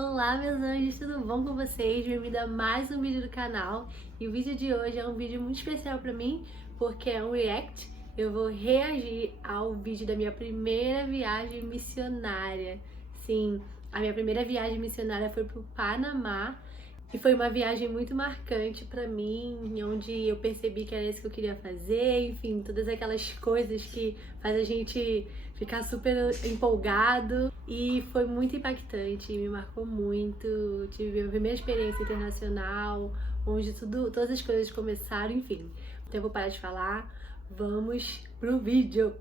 Olá, meus anjos, tudo bom com vocês? Bem-vindo a mais um vídeo do canal. E o vídeo de hoje é um vídeo muito especial pra mim, porque é um react. Eu vou reagir ao vídeo da minha primeira viagem missionária. Sim, a minha primeira viagem missionária foi pro Panamá. E foi uma viagem muito marcante pra mim, onde eu percebi que era isso que eu queria fazer, enfim, todas aquelas coisas que faz a gente ficar super empolgado. E foi muito impactante, me marcou muito. Tive a primeira experiência internacional, onde todas as coisas começaram, enfim. Então eu vou parar de falar, vamos pro vídeo!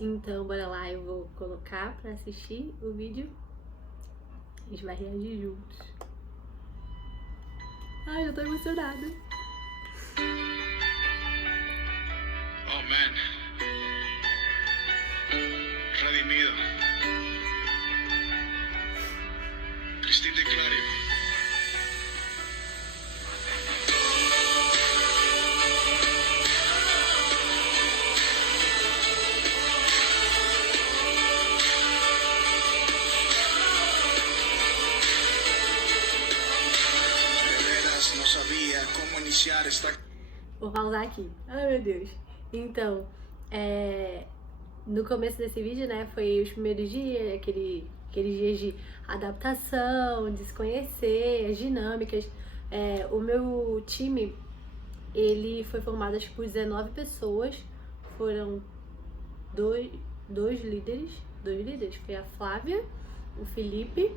Então, bora lá, eu vou colocar pra assistir o vídeo. A gente vai reagir juntos. Ai, eu tô emocionada. Oh man, redimido. Christine de Clary. Vou pausar aqui. Ai, meu Deus. Então, no começo desse vídeo, né, foi os primeiros dias, aqueles dias de adaptação, de se conhecer, as dinâmicas. O meu time, ele foi formado acho que por 19 pessoas, foram dois líderes, foi a Flávia, o Felipe,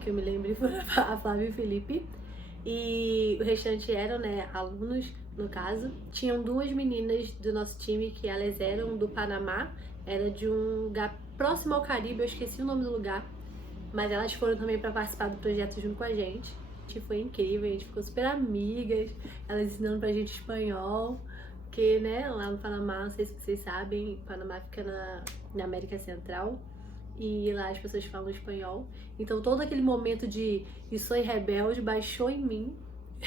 que eu me lembro foi a Flávia e o Felipe, e o restante eram, né, alunos, no caso. Tinham duas meninas do nosso time que elas eram do Panamá, era de um lugar próximo ao Caribe, eu esqueci o nome do lugar, mas elas foram também para participar do projeto junto com a gente. Foi incrível, a gente ficou super amigas, elas ensinando pra gente espanhol, porque, né, lá no Panamá, não sei se vocês sabem, o Panamá fica na América Central, e lá as pessoas falam espanhol. Então todo aquele momento de sou rebelde baixou em mim.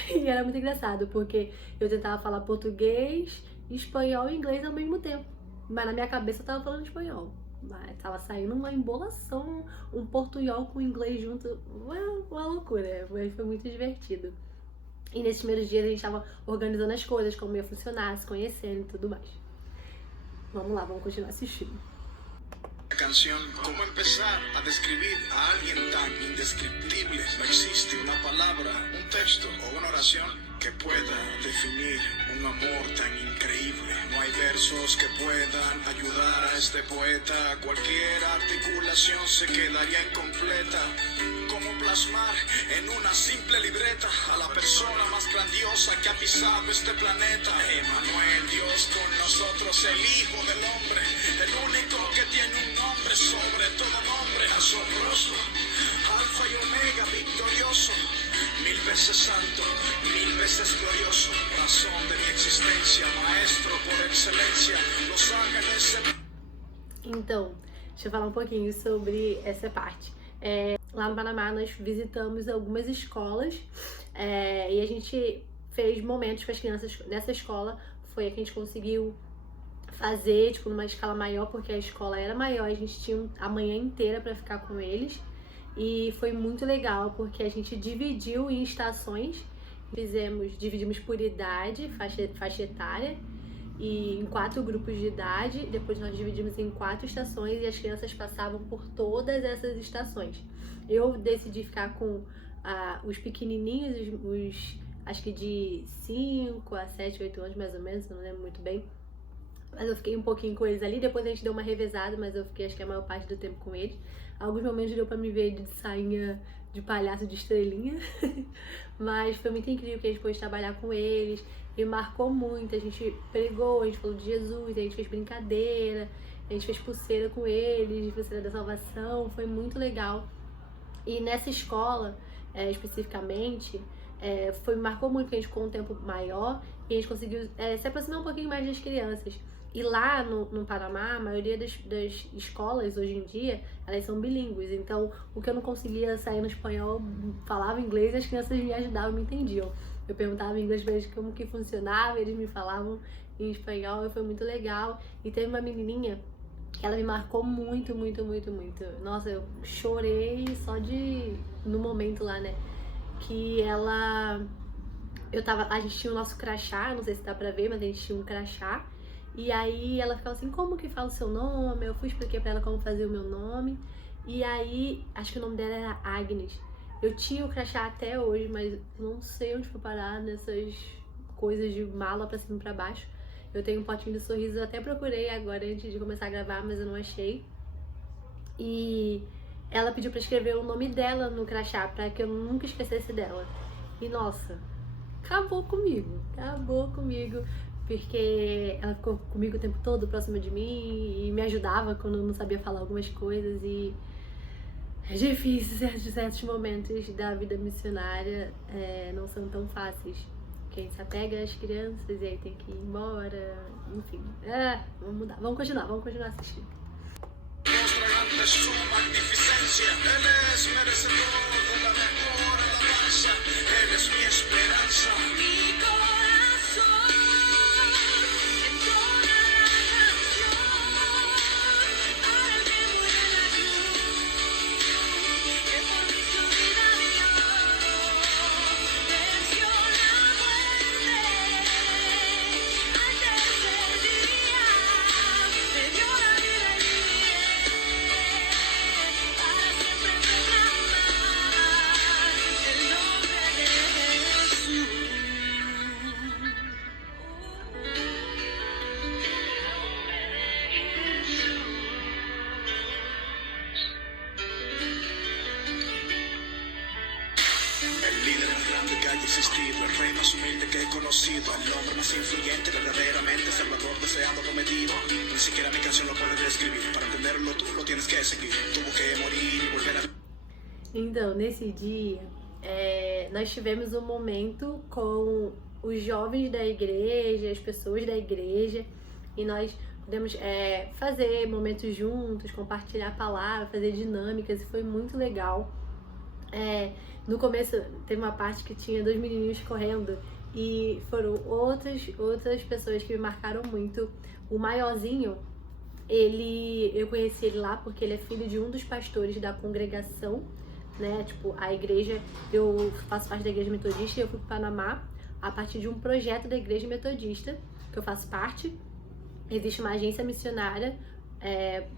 E era muito engraçado, porque eu tentava falar português, espanhol e inglês ao mesmo tempo. Mas na minha cabeça eu tava falando espanhol. Mas tava saindo uma embolação, um portunhol com inglês junto. Uma loucura, foi muito divertido. E nesses primeiros dias a gente tava organizando as coisas, como ia funcionar, se conhecendo e tudo mais. Vamos lá, vamos continuar assistindo. Canción, ¿cómo empezar a describir a alguien tan indescriptible? No existe una palabra, un texto o una oración que pueda definir un amor tan increíble. No hay versos que puedan ayudar a este poeta. Cualquier articulación se quedaría incompleta. ¿Cómo plasmar en una simple libreta a la persona más grandiosa que ha pisado este planeta? Emmanuel, Dios con nosotros, el Hijo del Hombre, el único que tiene un nombre sobre todo nombre, asombroso, alfa y omega, victorioso, mil veces santo, mil veces glorioso, razón de mi existencia, maestro por excelencia, los ángeles. Então, deixa eu falar um pouquinho sobre essa parte. Lá no Panamá nós visitamos algumas escolas e a gente fez momentos com as crianças nessa escola. Foi a que a gente conseguiu fazer, tipo, numa escala maior, porque a escola era maior, a gente tinha a manhã inteira para ficar com eles. E foi muito legal, porque a gente dividiu em estações, dividimos por idade, faixa etária, e em 4 grupos de idade. Depois nós dividimos em 4 estações e as crianças passavam por todas essas estações. Eu decidi ficar com os pequenininhos, acho que de 5 a 7, 8 anos mais ou menos, não lembro muito bem. Mas eu fiquei um pouquinho com eles ali, depois a gente deu uma revezada, mas eu fiquei acho que a maior parte do tempo com eles. Alguns momentos deu pra me ver de sainha de palhaço de estrelinha, mas foi muito incrível que a gente pôde trabalhar com eles, e marcou muito. A gente pregou, a gente falou de Jesus, a gente fez brincadeira, a gente fez pulseira com eles, pulseira da salvação, foi muito legal. E nessa escola, especificamente, marcou muito, porque a gente ficou um tempo maior e a gente conseguiu se aproximar um pouquinho mais das crianças. E lá no Panamá, a maioria das escolas hoje em dia, elas são bilíngues. Então, o que eu não conseguia sair no espanhol, falava inglês e as crianças me ajudavam, me entendiam. Eu perguntava em inglês pra eles como que funcionava, eles me falavam em espanhol e foi muito legal. E teve uma menininha que ela me marcou muito, muito, muito, muito. Nossa, eu chorei só no momento lá, né? Que ela... A gente tinha o nosso crachá, não sei se dá pra ver, mas a gente tinha um crachá. E aí ela ficava assim, como que fala o seu nome? Eu expliquei pra ela como fazer o meu nome. E aí, acho que o nome dela era Agnes. Eu tinha o crachá até hoje, mas não sei onde foi parar nessas coisas de mala pra cima e pra baixo. Eu tenho um potinho de sorriso, eu até procurei agora antes de começar a gravar, mas eu não achei. E ela pediu pra escrever o nome dela no crachá, pra que eu nunca esquecesse dela. E nossa, acabou comigo, porque ela ficou comigo o tempo todo, próxima de mim, e me ajudava quando eu não sabia falar algumas coisas. E é difícil, certos momentos da vida missionária não são tão fáceis. Porque a gente se apega às crianças e aí tem que ir embora, enfim. Vamos mudar, vamos continuar assistindo. Ante su magnificencia, Él es merecedor de la mejor alabanza, Él es mi esperanza. Mi corazón entona la canción al que murió en la cruz, que por mí su vida dio, venció la muerte al tercer día, me dio la vida y para siempre proclamar el nombre de Jesús. El líder más grande que haya existido, el rey más humilde que he conocido, el hombre más influyente, verdaderamente salvador, deseado, prometido. Ni siquiera mi canción lo puede describir. Para entenderlo tú lo tienes que seguir. Tuvo que morir y volver a... Então, nesse dia, nós tivemos um momento com os jovens da igreja, as pessoas da igreja, e nós pudemos fazer momentos juntos, compartilhar a palavra, fazer dinâmicas, e foi muito legal. No começo, teve uma parte que tinha 2 menininhos correndo, e foram outras pessoas que me marcaram muito. O maiorzinho, eu conheci ele lá porque ele é filho de um dos pastores da congregação, né? Tipo, a igreja, eu faço parte da igreja metodista e eu fui pro Panamá a partir de um projeto da igreja metodista, que eu faço parte. Existe uma agência missionária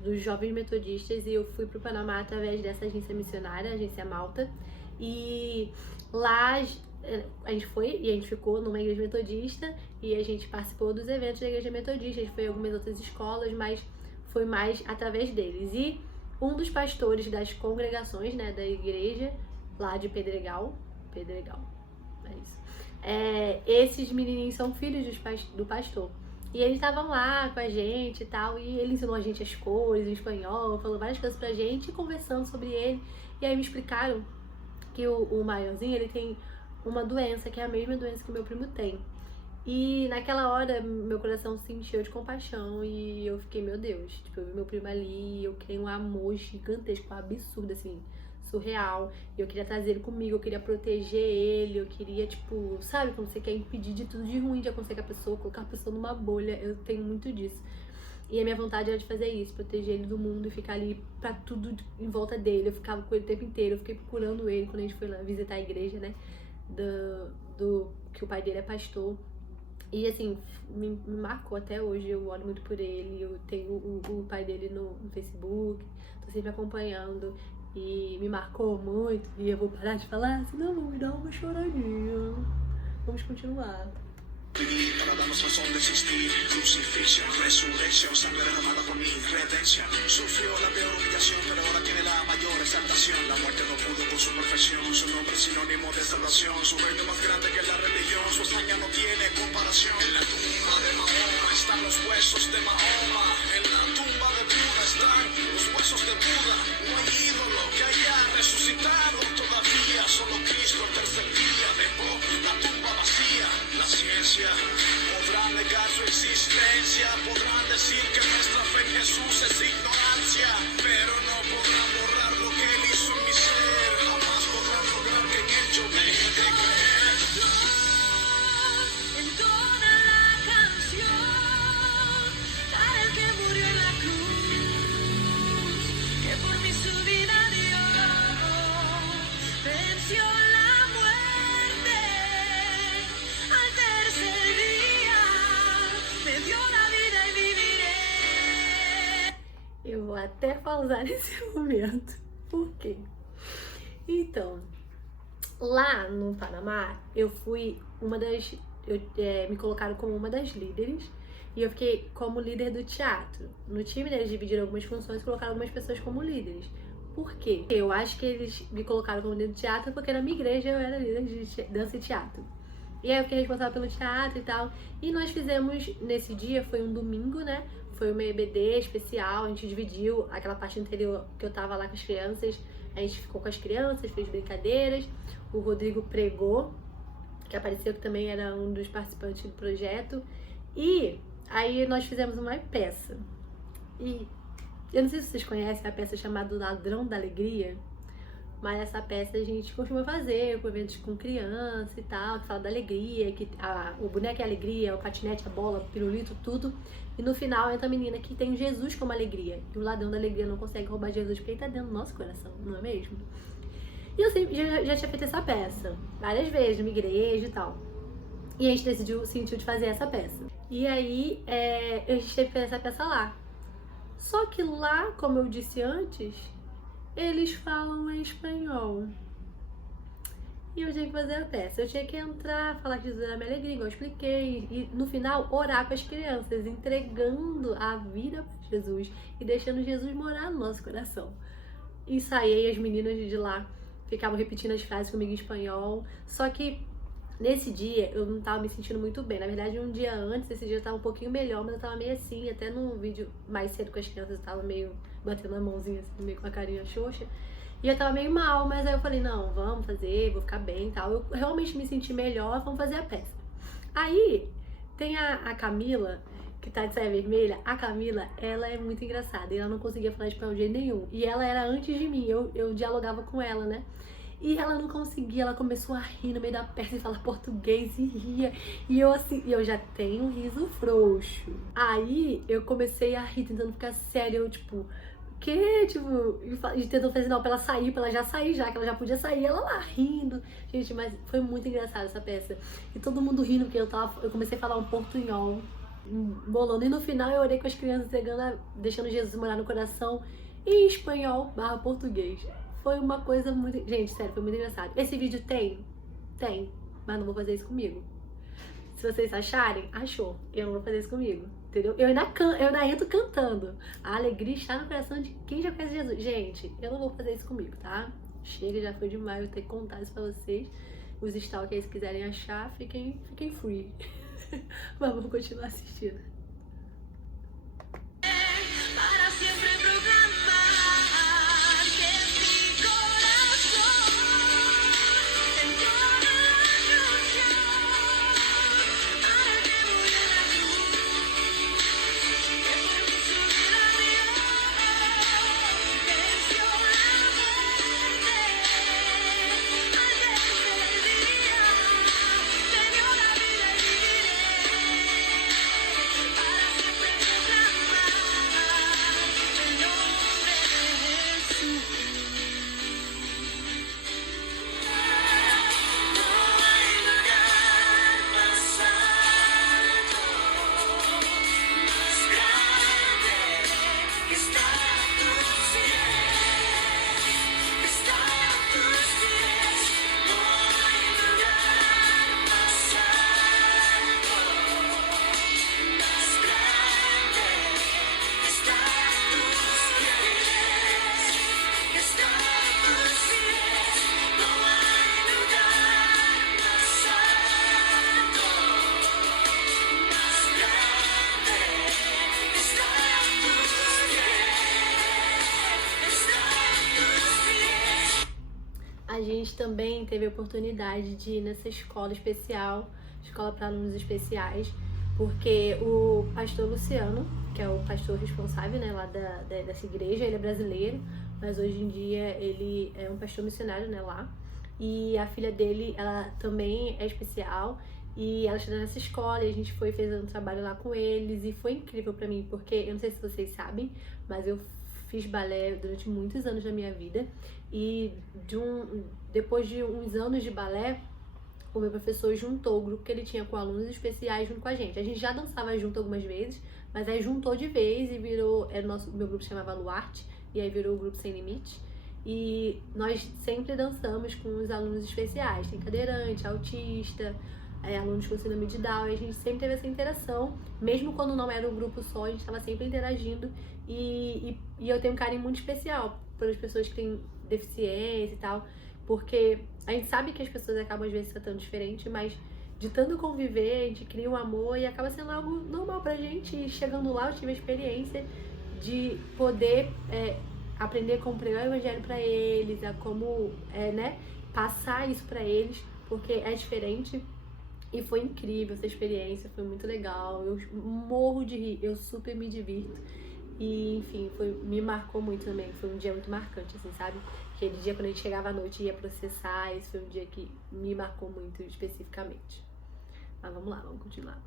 dos jovens metodistas e eu fui pro Panamá através dessa agência missionária, a agência Malta. E lá a gente foi e a gente ficou numa igreja metodista e a gente participou dos eventos da igreja metodista. A gente foi em algumas outras escolas, mas foi mais através deles. E um dos pastores das congregações, né, da igreja lá de Pedregal, é isso. Esses menininhos são filhos do pastor. E eles estavam lá com a gente e tal, e ele ensinou a gente as cores em espanhol, falou várias coisas pra gente, conversando sobre ele. E aí me explicaram que o maiorzinho, ele tem uma doença, que é a mesma doença que meu primo tem. E naquela hora, meu coração se encheu de compaixão e eu fiquei, meu Deus, tipo, eu vi meu primo ali, eu criei um amor gigantesco, absurdo, assim, surreal. E eu queria trazer ele comigo, eu queria proteger ele, eu queria, tipo, sabe, quando você quer impedir de tudo de ruim de acontecer com a pessoa, colocar a pessoa numa bolha, eu tenho muito disso. E a minha vontade era de fazer isso, proteger ele do mundo e ficar ali pra tudo em volta dele. Eu ficava com ele o tempo inteiro, eu fiquei procurando ele quando a gente foi lá visitar a igreja, né, que o pai dele é pastor. E assim, me marcou até hoje, eu oro muito por ele, eu tenho o pai dele no Facebook, tô sempre acompanhando e me marcou muito. E eu vou parar de falar, senão vou me dar uma choradinha. Vamos continuar. Para darnos razón de existir, crucifixión, resurrección, sangre derramada por mi redención. Sufrió la peor humillación, pero ahora tiene la mayor exaltación. La muerte no pudo con su perfección, su nombre es sinónimo de salvación. Su reino más grande que la religión, su hazaña no tiene comparación. En la tumba de Mahoma están los huesos de Mahoma. En la tumba de Buda están los huesos de Buda. No hay ídolo que haya resucitado todavía, solo Cristo el tercer día dejó la tumba vacía. La ciencia podrá negar negar su existencia. Podrán decir que nuestra fe en Jesús es ignorancia, pero no podrán borrar lo que Él hizo en mi ser. Jamás podrán lograr que en Él yo deje de creer. En toda la canción, para el que murió en la cruz, que por mí su vida dio, venció la muerte, al tercer día me dio la vida y viviré. Eu vou até pausar nesse momento. Por quê? Então, lá no Panamá, eu fui me colocaram como uma das líderes e eu fiquei como líder do teatro. No time eles dividiram algumas funções e colocaram algumas pessoas como líderes. Por quê? Eu acho que eles me colocaram como líder de teatro porque na minha igreja eu era líder de dança e teatro. E aí eu fiquei responsável pelo teatro e tal. E nós fizemos, nesse dia, foi um domingo, né? Foi uma EBD especial, a gente dividiu aquela parte anterior que eu tava lá com as crianças. A gente ficou com as crianças, fez brincadeiras. O Rodrigo pregou, que apareceu, que também era um dos participantes do projeto. E aí nós fizemos uma peça. E eu não sei se vocês conhecem a peça chamada Ladrão da Alegria, mas essa peça a gente costuma fazer com eventos com criança e tal, que fala da alegria, que o boneco é a alegria, o patinete, a bola, o pirulito, tudo. E no final entra a menina que tem Jesus como alegria. E o ladrão da alegria não consegue roubar Jesus porque ele tá dentro do nosso coração, não é mesmo? E eu sempre já tinha feito essa peça várias vezes, numa igreja e tal. E a gente sentiu de fazer essa peça. E aí a gente teve que fazer essa peça lá. Só que lá, como eu disse antes, eles falam em espanhol. E eu tinha que fazer a peça. Eu tinha que entrar, falar que Jesus era minha alegria, igual eu expliquei. E no final, orar com as crianças, entregando a vida para Jesus e deixando Jesus morar no nosso coração. E saí, as meninas de lá ficavam repetindo as frases comigo em espanhol. Só que nesse dia eu não tava me sentindo muito bem. Na verdade, um dia antes, esse dia eu tava um pouquinho melhor, mas eu tava meio assim. Até num vídeo mais cedo com as crianças, eu tava meio batendo a mãozinha assim, meio com a carinha xoxa. E eu tava meio mal, mas aí eu falei, não, vamos fazer, vou ficar bem e tal. Eu realmente me senti melhor, vamos fazer a peça. Aí tem a Camila, que tá de saia vermelha. A Camila, ela é muito engraçada e ela não conseguia falar espanhol de jeito nenhum. E ela era antes de mim, eu dialogava com ela, né? E ela não conseguia, ela começou a rir no meio da peça e falar português e ria. E eu assim, eu já tenho um riso frouxo. Aí eu comecei a rir, tentando ficar séria, eu tipo, que? Tipo, e tentando fazer sinal pra ela sair, pra ela já sair já, que ela já podia sair, ela lá rindo. Gente, mas foi muito engraçado essa peça. E todo mundo rindo, porque eu comecei a falar um portunhol, bolando. E no final eu orei com as crianças, deixando Jesus morar no coração, em espanhol / português. Foi uma coisa muito... Gente, sério, foi muito engraçado. Esse vídeo tem, mas não vou fazer isso comigo. Se vocês acharem, achou. Eu não vou fazer isso comigo, entendeu? Eu ainda entro cantando. A alegria está no coração de quem já conhece Jesus. Gente, eu não vou fazer isso comigo, tá? Chega, já foi demais eu ter que contar isso pra vocês. Os stalkers, se quiserem achar, fiquem free. Mas vamos continuar assistindo. Para sempre a gente também teve a oportunidade de ir nessa escola especial, escola para alunos especiais, porque o pastor Luciano, que é o pastor responsável, né, lá dessa igreja, ele é brasileiro, mas hoje em dia ele é um pastor missionário, né, lá. E a filha dele, ela também é especial e ela estuda nessa escola e a gente fez um trabalho lá com eles e foi incrível pra mim, porque eu não sei se vocês sabem, mas eu fiz balé durante muitos anos da minha vida e depois de uns anos de balé, o meu professor juntou o grupo que ele tinha com alunos especiais junto com a gente. A gente já dançava junto algumas vezes, mas aí juntou de vez e virou, meu grupo se chamava Luarte, e aí virou o grupo Sem Limite. E nós sempre dançamos com os alunos especiais, tem cadeirante, autista, alunos com síndrome de Down, e a gente sempre teve essa interação, mesmo quando não era um grupo só, a gente estava sempre interagindo, e eu tenho um carinho muito especial pelas pessoas que têm deficiência e tal, porque a gente sabe que as pessoas acabam às vezes se tratando diferente, mas de tanto conviver, a gente cria um amor e acaba sendo algo normal pra gente, e chegando lá eu tive a experiência de poder aprender como pregar o evangelho pra eles, a como passar isso pra eles, porque é diferente. E foi incrível essa experiência, foi muito legal, eu morro de rir, eu super me divirto. E enfim, me marcou muito também, foi um dia muito marcante, assim, sabe? Aquele dia quando a gente chegava à noite e ia processar, esse foi um dia que me marcou muito especificamente. Mas vamos lá, vamos continuar.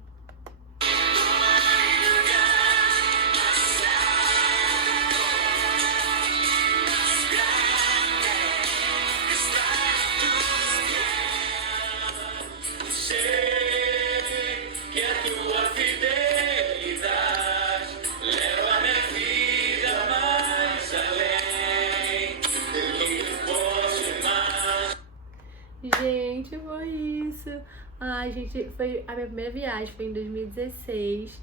Gente, foi isso. Ai, gente, foi a minha primeira viagem, foi em 2016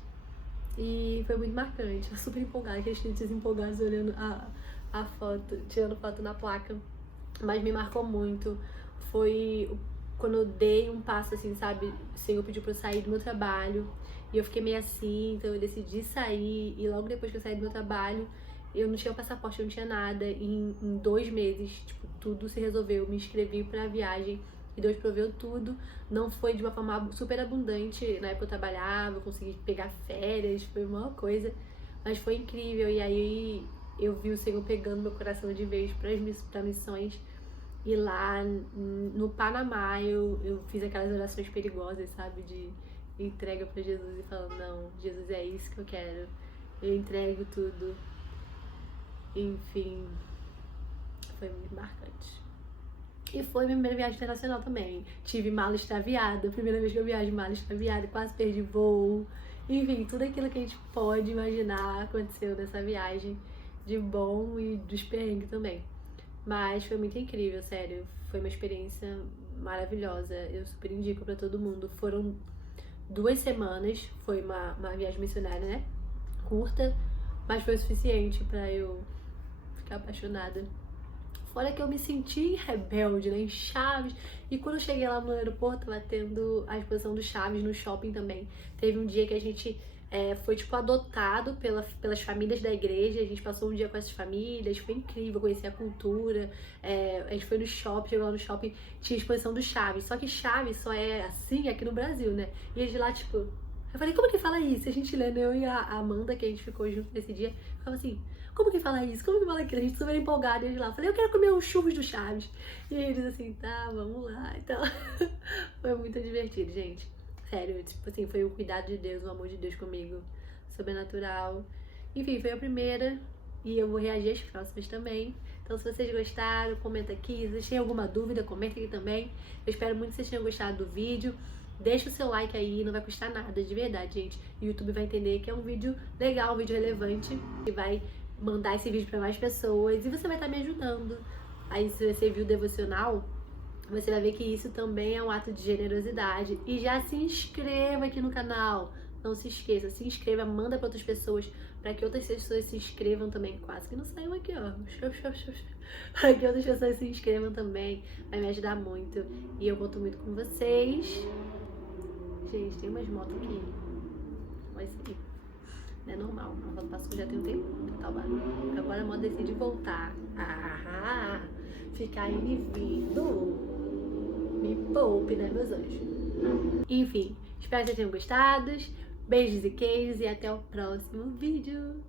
e foi muito marcante. Eu super empolgada, aqueles clientes empolgados olhando a foto, tirando foto na placa. Mas me marcou muito. Foi quando eu dei um passo, assim, sabe? O Senhor pediu pra eu sair do meu trabalho e eu fiquei meio assim, então eu decidi sair. E logo depois que eu saí do meu trabalho, eu não tinha passaporte, eu não tinha nada. Em 2 meses, tipo, tudo se resolveu. Eu me inscrevi pra viagem e Deus proveu tudo. Não foi de uma forma super abundante. Na época eu trabalhava, eu consegui pegar férias, foi uma coisa. Mas foi incrível. E aí eu vi o Senhor pegando meu coração de vez pra missões. E lá no Panamá eu fiz aquelas orações perigosas, sabe? De entrega pra Jesus e falando, não, Jesus, é isso que eu quero. Eu entrego tudo. Enfim, foi muito marcante. E foi minha primeira viagem internacional também. Tive mala extraviada, primeira vez que eu viajo, mala extraviada, quase perdi voo. Enfim, tudo aquilo que a gente pode imaginar aconteceu nessa viagem, de bom e dos perrengues também. Mas foi muito incrível, sério. Foi uma experiência maravilhosa. Eu super indico pra todo mundo. Foram 2 semanas, foi uma viagem missionária, né? Curta, mas foi o suficiente pra eu ficar apaixonada. Fora que eu me senti rebelde, né, em Chaves. E quando eu cheguei lá no aeroporto, tava tendo a exposição do Chaves no shopping também. Teve um dia que a gente foi, tipo, adotado pelas famílias da igreja. A gente passou um dia com essas famílias, foi incrível conhecer a cultura. A gente foi no shopping, chegou lá no shopping, tinha a exposição do Chaves. Só que Chaves só é assim aqui no Brasil, né? E eles lá, tipo... Eu falei, como que fala isso? A gente lendo, eu e a Amanda, que a gente ficou junto nesse dia, ficava assim... Como que fala isso? Como que fala aquilo? A gente super empolgada, e eles lá. Falei, eu quero comer os churros do Chaves. E eles assim, tá, vamos lá. Então, foi muito divertido, gente. Sério, tipo assim, foi o cuidado de Deus, o amor de Deus comigo. Sobrenatural. Enfim, foi a primeira. E eu vou reagir às próximas também. Então, se vocês gostaram, comenta aqui. Se vocês têm alguma dúvida, comenta aqui também. Eu espero muito que vocês tenham gostado do vídeo. Deixa o seu like aí, não vai custar nada, de verdade, gente. O YouTube vai entender que é um vídeo legal, um vídeo relevante. E vai mandar esse vídeo para mais pessoas e você vai estar me ajudando. Aí se você viu o devocional, você vai ver que isso também é um ato de generosidade. E já se inscreva aqui no canal. Não se esqueça, se inscreva, manda para outras pessoas, para que outras pessoas se inscrevam também. Quase que não saiu aqui, ó. Para que outras pessoas se inscrevam também. Vai me ajudar muito. E eu conto muito com vocês. Gente, tem umas motos aqui. Vai ser. Não é normal, a moto passou já tem um tempo, total barulho. Agora a moto decide voltar. Ficar indo e vindo. Me poupe, né, meus anjos? Enfim, espero que vocês tenham gostado. Beijos e queijos e até o próximo vídeo.